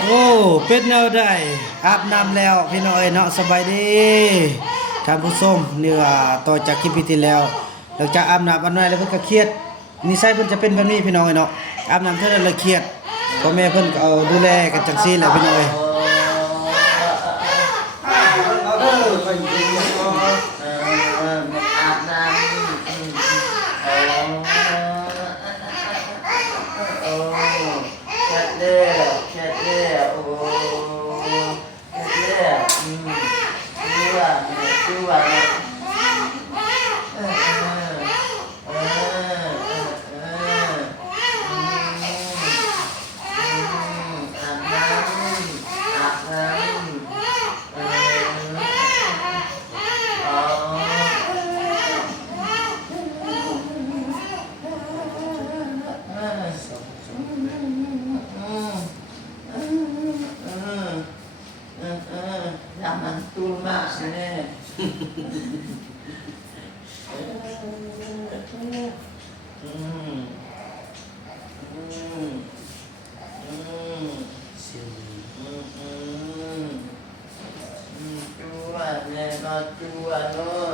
โอ้เป็นแนวใดอาบน้ำแล้วพี่น้อยเนาะสบายดีท่านผู้ชมนี่ว่าต่อจากคลิปที่แล้วหลังจากอาบน้ำอันน้อยแล้วเพิ่นก็เครียดนิสัยเพิ่นจะเป็นแบบนี้พี่น้อยเนาะอาบน้ำเท่านั้นแล้วเครียดพ่อแม่เพิ่นก็เอาดูแลกันจังซี่แหละพี่น้อยเอาเด้อไปกินเนาะอาบน้ำโอ้แค่เด้อแค่เด้อโอ้แค่เด้อดูว่าดูว่าตูมากแน่จูอ่ะเนี่ยนอนจูอ่ะเนาะ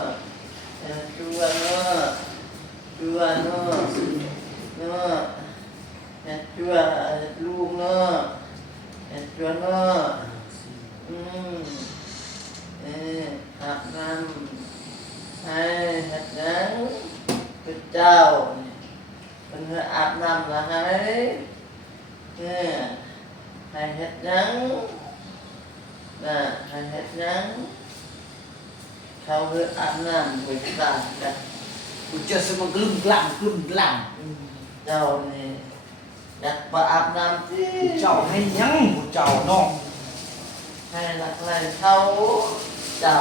จูอ่ะเนาะจูอ่ะเนาะเนาะจูอ่ะลูกเนาะจูอ่ะเนาะอาบน้ำให้เฮ็ดหยังพระเจ้าเป็นให้อาบน้ำละให้ให้เฮ็ดหยังน่ะให้เฮ็ดหยังเขาให้อาบน้ำบริการนะกูเจอสมกลุ่มกลั่งกลุ่มกลั่งเจ้านี่อยากมาอาบน้ำที่เจ้าให้ยังกูเจ้าน้อง ให้หลักไหลเขาเจ้า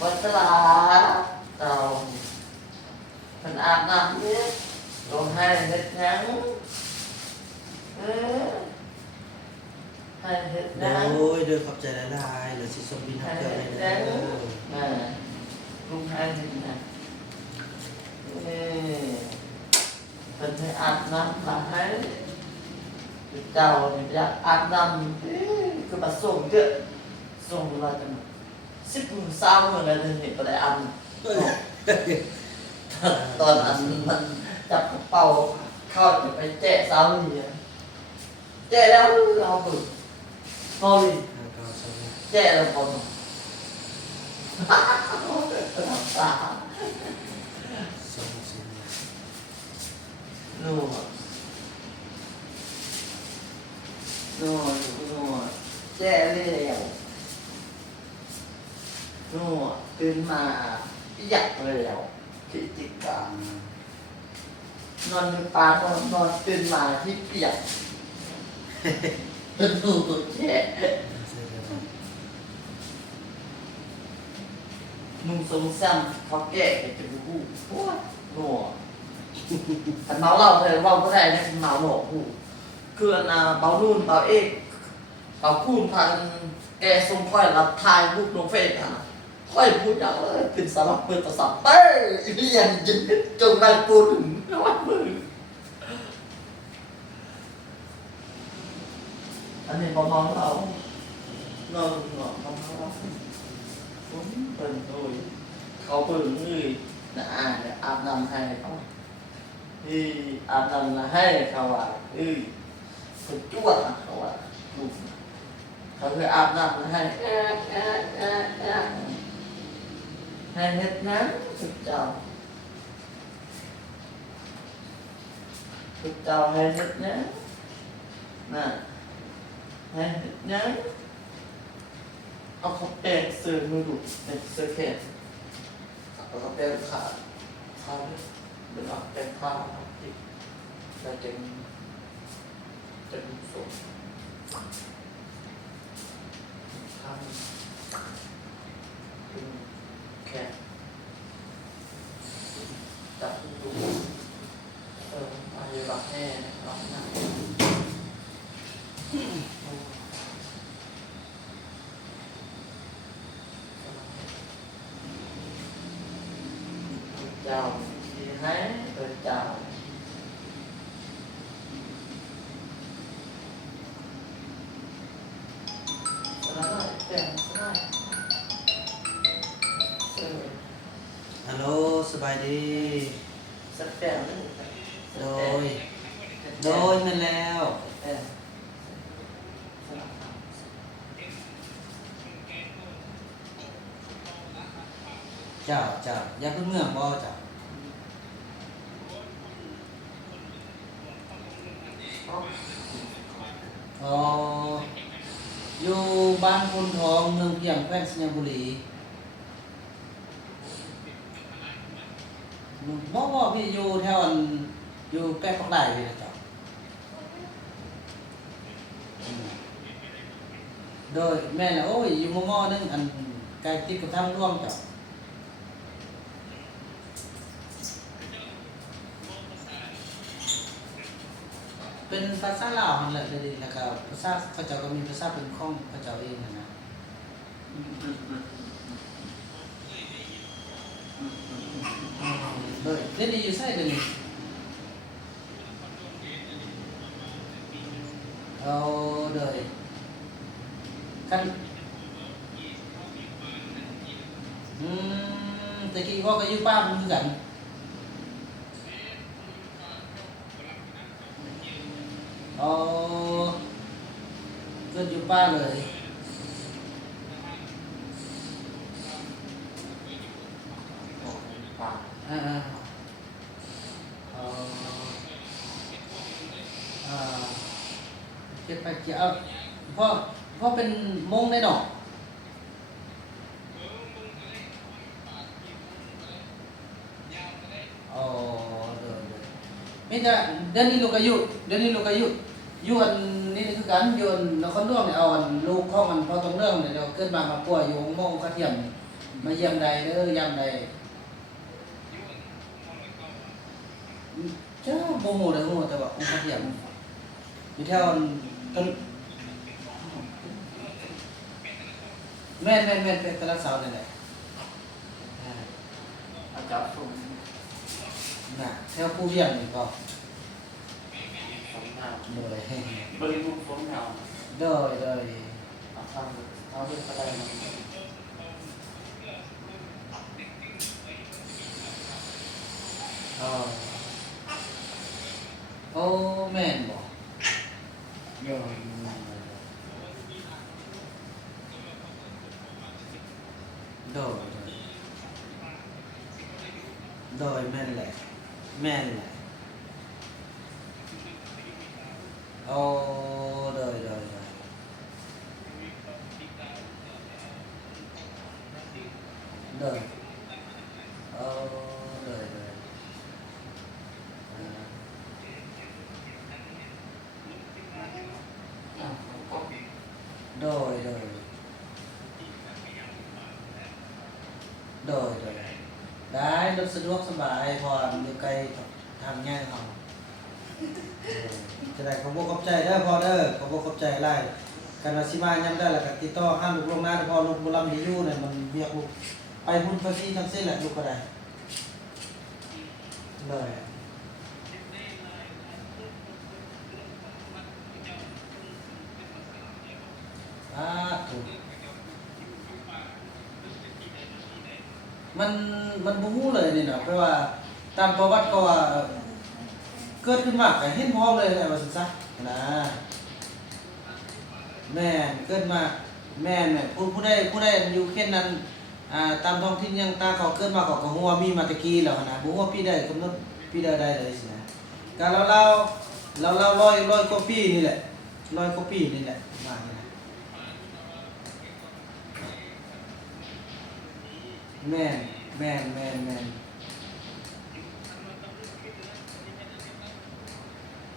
วัชราเจ้าเป็นอาบน้ำนี่ลงให้เฮ็ดหยังให้เฮ็ดหยัง โอ้ยเด้อขอบใจหลายๆแล้วสิส่งบินให้เจ้าได้เด้อ ลุงให้เฮ็ดหยังเป็นให้อาบน้ำมาให้เจ้าอยากอาบน้ำคือมาส่งเยอะส่งเวลาจัง10 มื้อ20 มื้อแล้วถึงเห็นบ่ได้อาบตอนนั้นมันจับกระเป๋าเข้าจะไปแจกสาวนี่แจกแล้วเอาไปพอดิแจกแล้วพอตานู่นแจ้แล้วนู่นตื่นมาอยากแล้วที่จิกกานอนในป่านอนตื่นมาที่เปียกนู่นแจ้นุ่งทรงซ้ำเขาแก่ไปจนหูโอ้ยนู่นแต่เมาเราเลยเราก็ได้นะเมาหลอกหูคือเบานู่นเบาเอกเบาคูนพันแกทรงค่อยรับทายรูปลงเฟซค่อยพูดอย่างเป็นสาระเปิดโทรศัพท์เต้เรียนจนได้ปูถึงวัดมืออันนี้เบาๆเรานอนเบาๆเราผมเป็นโอ้ยเขาเปิดมือนะอาบน้ำให้เขาที่อาบน้ำให้เขาว่าเป็นจ้วดเขาว่าลูกเขาเคยอาบน้ำให้ให้เฮ็ดน้ำสุดเจ้าให้เฮ็ดน้ำน่ะให้เฮ็ดน้ำเอาเขาแปรงเสื้อมือดูเป็นเสื้อแขนเอาเขาแปรงขาเป็นออกแปรงขาติดแล้วจะมีโซ่ข้างเป็นแขนจับดูอายุรักแน่รักหน้าเจ้าที่ให้เป็นเจ้า แบ่งสบายฮัลโหลสบายดี สักแบ่งนึง โดยนั่นแล้ว เจ้าอย่าเพิ่งเมื่อบ่เจ้าอ๋ออยู่บ้านพนทองเมืองเพียงแขวงสัญบุรีบ่พี่อยู่แถวอันอยู่ใกล้ปักได้พี่นะเจ้าโดยแม่น่ะโอ้ยอยู่มอนึงอันใกล้ติดกับทางหลวงเจ้าเป็นภาษาลาวนั่นแหละเดี๋ยวนี้แล้วก็ภาษาเขาเจ้าก็มีภาษาเป็นของเขาเจ้าเองนะโดยเล่นดีอยู่ไสเดี๋ยวนี้เอาโดยกันตะกี้ว่าก็อยู่ป้ามันคือกันอ๋อเกิดอยู่ป้าเลยอ่าอ๋อเก็บไปเกี่ยวพ่อเป็นมงได้หนออ๋อเดี๋ยวไม่จะเดี๋ยวนี้ลูกอายุอยู่อันนี้คือกันอยู่อันนครหลวงเนี่ยเอาอันลูกของมันพอตรงเรื่องเนี่ยเดี๋ยวเกิดมาป่วยอยู่มงกระเทียมนี่มาเยี่ยมใดเด้อยามใดจ้าโมโหเลยโมโหแต่ว่าองค์กระเทียมอยู่แถวต้นแม่นเป็นตะลักเสาเนี่ยแหละ อาจารย์ส่ง น่ะแถวผู้เวียงนี่ก็ สองงาน โดย บริบูรณ์สองงาน โดย ทำเรื่องอะไรมา อ๋อโอ้แม่นบ่โดยโดยแม่นแหละโอ้โดยโดยโอ้โดยอ่า โดยได้รถสะดวกสบายพออยู่ไกลทางง่ายเขาจะได้ขอบคุณขอบใจเด้อพอเด้อขอบคุณขอบใจหลายกันว่าสิมายังได้แล้วก็ติดต่อห้ามลูกลงหน้าพอลูกบ่ลำที่อยู่เนี่ยมันเรียกลูกไปพุ่นภาษีทั้งสิ้นแหละลูกก็ได้เลยถูกมันบ่ฮู้เลยนี่นะเพราะว่าตามประวัติก็ว่าเกิดขึ้นมาก็เห็นพร้อมเลยนะว่าซั่นซะนะแม่นเกิดมาแม่นผู้ใดอยู่เขตนั้นตามท้องถิ่นยังตาเขาเกิดมาเขาก็ฮู้ว่ามีมาแตะกี้แล้วนะบ่ฮู้ว่าปีใดกำหนดปีใดเลยสินะก็เรา100กว่าปีนี่แหละ100กว่าปีนี่แหละประมาณนี้นะแม่น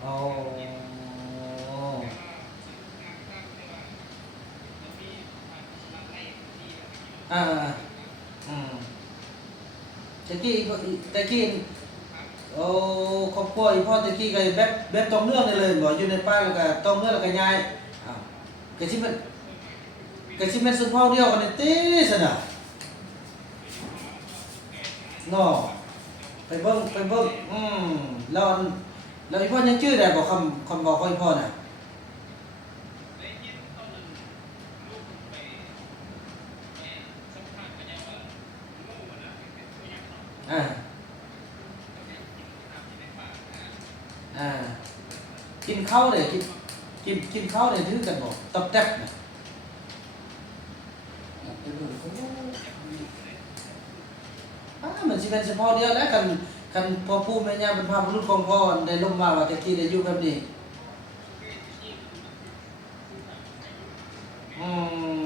โอ้ตะกี้โอ้ครอบครัวอีพ่อตะกี้ก็แบบต้องเนื่องได้เลยบ่อยู่ในป่าแล้วก็ต้องเนื่องแล้วก็ย้ายอ้าวก็สิมันสุดพ่อเดียวกันนี่ติซั่นน่ะเนาะไปเบิ่งแล้วอีพ่อยังชื่อได้บ่คำบอกของอีพ่อน่ะ ข้าวเลยกินข้าวเลยถือกันบ่ตับแตบน่ะมันสิเป็นเฉพาะเดียวแล้วกันพ่อปู่แม่ย่าเป็นพาบุรุษของพ่อได้ลงมาว่าแต่กี้ได้อยู่แบบนี้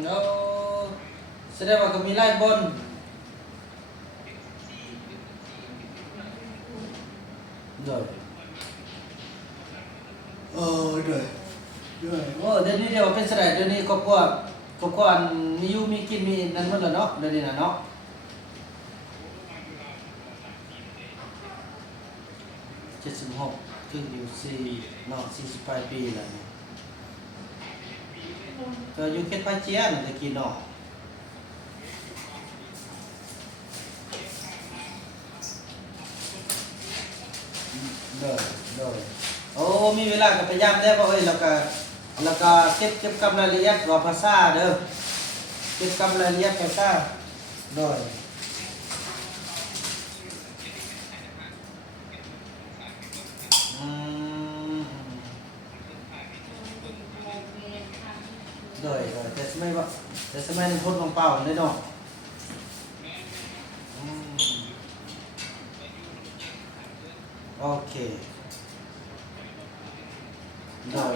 เอาแสดงว่าก็มีหลายบนโดยโดยโอ้เดี๋ยวนี้เดี๋ยวเป็นสไลด์เดี๋ยวนี้ครอบครัวอันมีอยู่มีกินมีนั่นหมดแล้วเนาะเดี๋ยวนี้น่ะเนาะ76ถึงอยู่4เนาะ40ปลายปีแล้วเนี่ยก็อยู่เขตภาคเจียนตะกี้เนาะโดยโอ้มีเวลาก็พยายามแล้วบ่เอ้ยแล้วก็เก็บกำรายละเอียดว่าภาษาเด้อเก็บกำรายละเอียดภาษาโดยอืมโดยแต่สมัยนั้นคนของเปล่าเลยเนาะอืมโอเคโดย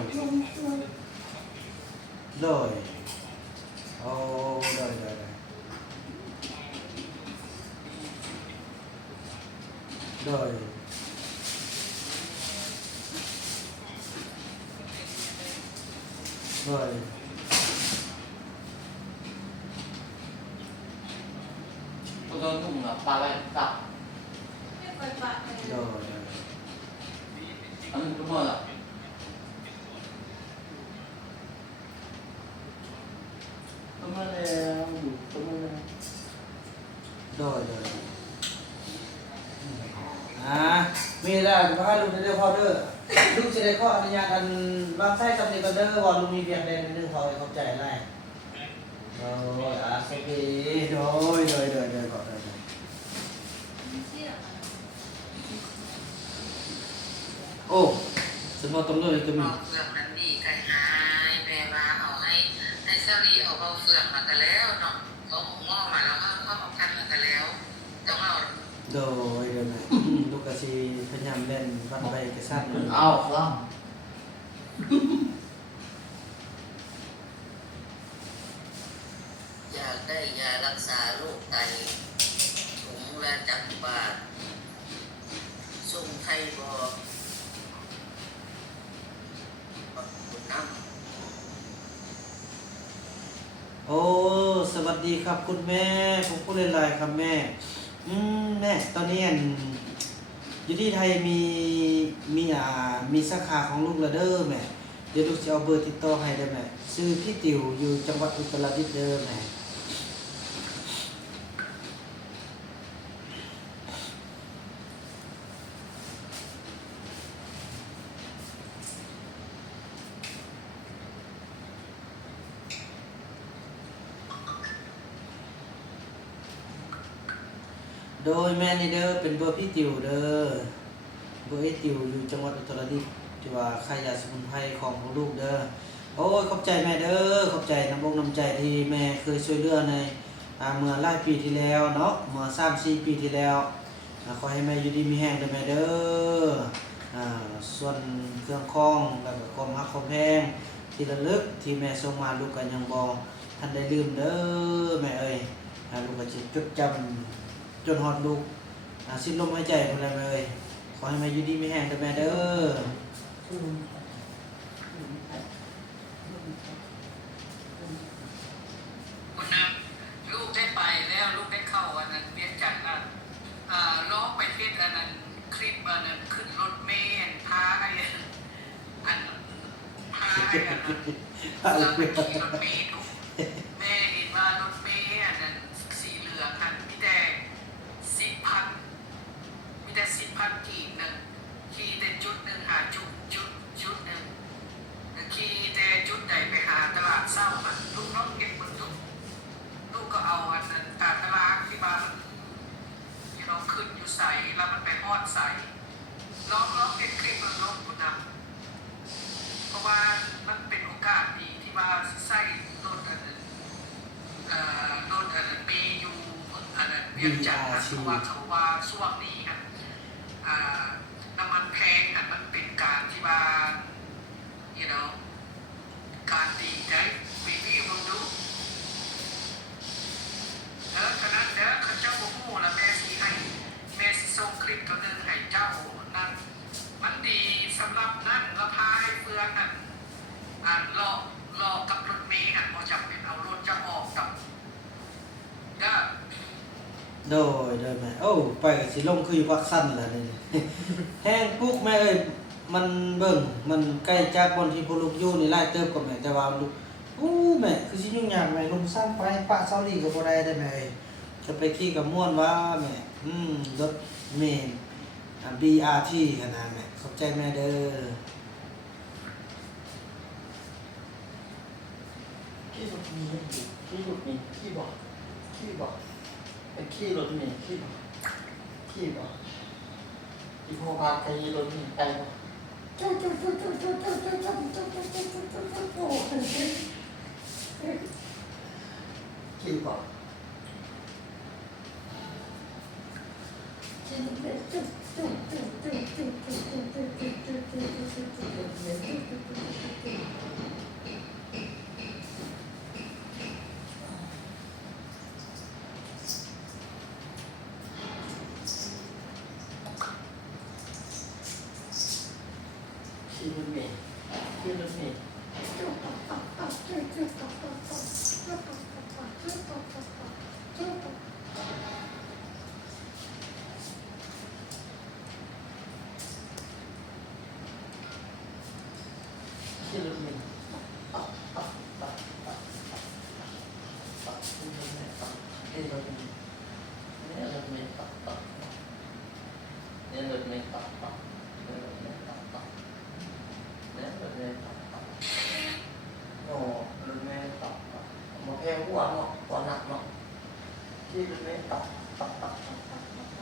โอ้โดยโดยก็ต้องนุ่มนะปลาอะไรตับ โดย อันนี้ก็มาละก็มาแล้วก็มาแล้ว โดยมีแล้วก็ให้ลุงได้พ่อเด้อลุงจะได้ข้ออนุญาตอันวางไส้สำเร็จกันเด้อว่าลุงมีเพียงใดนึงเขาเข้าใจไรโอ้ยโอเคโดยขอได้โอ้สมมติตำรวจก็มี เอาเฟืองนั้นดีไก่หายแปลว่าเอาให้เซรีเอาเบาเฟืองมากันแล้วเนาะเขาหม้อมาแล้วเขาเอากันมากันแล้วต้องเอา โดยนะลูกกะซีพยายามเล่นวันไปกระสั้น เอาครับ อยากได้ยารักษาโรคไตถุงละจักรบาทส่งไทยบอกคุณน้ำ โอ้สวัสดีครับคุณแม่ผมพูดหลายๆครับแม่แม่ตอนนี้อยู่ที่ไทยมีสาขาของลูกระเด้อแม่เดี๋ยวลูกจะเอาเบอร์ติดต่อให้ได้ไหมชื่อพี่ติ๋วอยู่จังหวัดอุตรดิตถ์เด้อแม่โดยแม่นี่เด้อเป็นเบอร์พี่ติ๋วเด้อเบอร์ไอ้ติ๋วอยู่จังหวัดอุตรดิตถ์ที่ว่าขายยาสมุนไพรของลูกเด้อโอ้ยขอบใจแม่เด้อขอบใจน้ำอกน้ำใจที่แม่เคยช่วยเหลือในเมื่อหลายปีที่แล้วเนาะเมื่อ 3-4 ปีที่แล้วขอให้แม่อยู่ดีมีแรงเด้อแม่เด้อส่วนเครื่องคองแล้วก็ความรักความแพงที่ระลึกที่แม่ส่งมาลูกก็ยังบ่ทันได้ลืมเด้อแม่เอ้ยลูกก็สิจดจำจนฮอดลูกสิ้นลมหายใจพุ่นแหละแม่เอ้ยขอให้แม่อยู่ดีมีแรงเด้อแม่เด้อ คุณน้ำลูกได้ไปแล้วลูกได้เข้าอันนั้นเวียนจันทร์ล้อไปเทศอันนั้นคลิปอันนั้นขึ้นรถเมล์พาไอ้อันพาไอ้อันนั้นเราไปขี่รถเมล์ดูแม่เห็นว่ารถเมล์อันนั้นสีเหลืองอันมีแต่10,000กีบหนึ่งขี่แต่จุดหนึ่งหาจุดหนึ่งขี่แต่จุดใดไปหาตลาดเศร้ามันลูกน้องเก็บมันลูกก็เอาอันนั้นการตลาดที่บ้านที่เราขึ้นอยู่ใส่แล้วมันไปฮอดใส่ร้องเก็บคลิปมันร้องคุณนำ กาสดีที่ว่าใส่รถอันนั้นรถอันนั้นเมย์อยู่อันนั้นเวียงจันทน์นะเพราะว่าเขาว่าช่วงนี้ฮะน้ำมันแพงอ่ะมันเป็นการที่ว่า you know การดีใจวิวมึงดูขนาดเด้อข้าเจ้าบ่ฮู้ละแม่สิให้แม่สิส่งคลิปตัวหนึงให้เจ้านั่นมันดีสำหรับนั่นละพายเฟืองนั่นรอกับรถเมล์บ่จำเป็นเอารถจะออกกับเด้อ โดยแม่โอ้ไปก็สิลงคืออยู่ปักสั้นล่ะนี่ แห้งปุ๊กแม่เอ้ยมันเบิ่งมันใกล้จากบนที่พลูกอยู่นี่หลายเติบกับแม่แต่ว่าลูกอู้แม่คือสิยุ่งยากแม่ลงสร้างไปปะเซาหลีก็บ่ได้ได้แม่เอ้ยจะไปขี่กับม่วนว่าแม่รถเมล์BRT หั่นน่ะแม่ขอบใจแม่เด้อ ขี้รถมีขี้รถมีขี้บอกเป็นขี้รถมีขี้บอกอีโพพาใครรถมีไปบอกขี้บอกขี้รถมีขี้รถมีขี้รถมีขี้รถมีเนี่ยรถมีเนี่ยรถมีโอ้รถเมล์ตับมาแพงกว่าเนาะกว่าหนักเนาะที่รถเมล์ตับ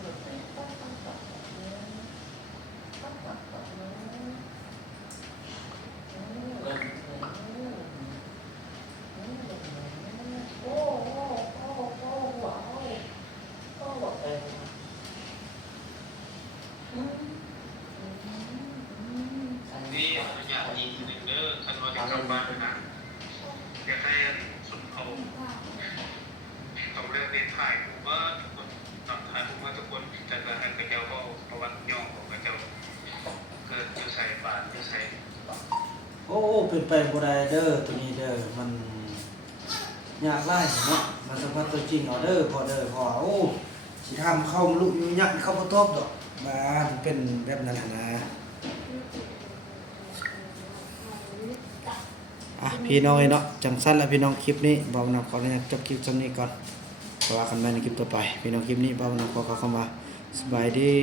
รถเมล์โอ้ว้าวโอ้แบบเองนี่อยากยิงหนึ่งเด้อคันว่าจะกลับบ้านนะอยากให้สุดเขาต้องเลือกเรียนถ่ายผมว่าทุกคนต้องถ่ายผมว่าทุกคนจะให้กระเจ้าก็ประวัติย่อของกระเจ้าเกิดอยู่ใส่บาทอยู่ใส่ โอ้เป็นไปบ่ได้เด้อตัวนี้เด้อมันยากหลายเนาะมันสัมผัสตัวจริงเอาเด้อพอโอ้สิทำเข้าลุอยู่ยักเข้าบ่ตอบดอกมามันเป็นแบบนั้นหั่นนะพี่น้องเนาะจังสั้นแล้วพี่น้องคลิปนี้บ่าวนำขออนุญาตจบคลิปจังนี้ก่อนเพราะว่ากันใหม่ในคลิปต่อไปพี่น้องคลิปนี้บ่าวนำขอเข้ามาสบายดี